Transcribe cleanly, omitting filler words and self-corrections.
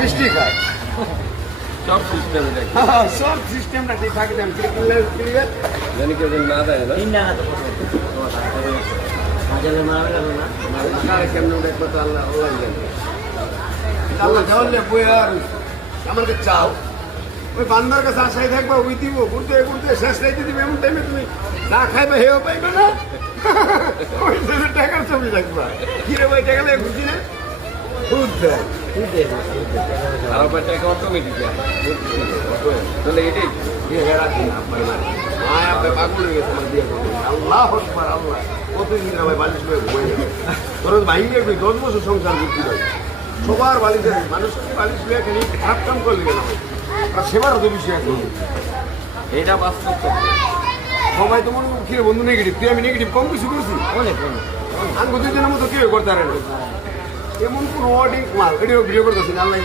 মিষ্টি খায় সব সিস্টেম দেখি সব সিস্টেমটা ঠিক থাকে জানি কেউ না দেয় না 3 টাকা তো মাঝালে মারা গেল না কেমন দেখবো তো আল্লাহ আল্লাহ জানে আল্লাহ দেওয়ালে বই আর আমাকে চাও ওই বান্দার কাছে আশাই থাকবে ওই দিব ঘুরতে ঘুরতে শেষ রাইতে দিবে এমন টাইমে তুমি না খাইবে হেও পাইবে না ওই জন্য টাকার ছবি থাকবে কিরে ভাই টাকা লাগে ঘুরছি না খুব দেয় আর ওপর টাকা অটোমেটিক তাহলে এটাই আল্লাহ আকবার আল্লাহ কতদিন ভাই বালিশ করে ঘুমাই যাবে তোর ভাইকে 10 বছর সংসার করতে হয় সবার বালিশের মানুষ বালিশ লিয়ে খালি খারাপ কাম করলে কেন আর সেবার তো বিষয় আছে এটা বাস্তব সবাই তোমার কিরে বন্ধু নেগেটিভ তুই আমি নেগেটিভ কম কিছু করছি অনেক আমি দুজনের মতো কেউ করতে পারে এমন কোন ওয়ার্ডিং মাল এটিও ভিডিও করতেছি না আল্লাহ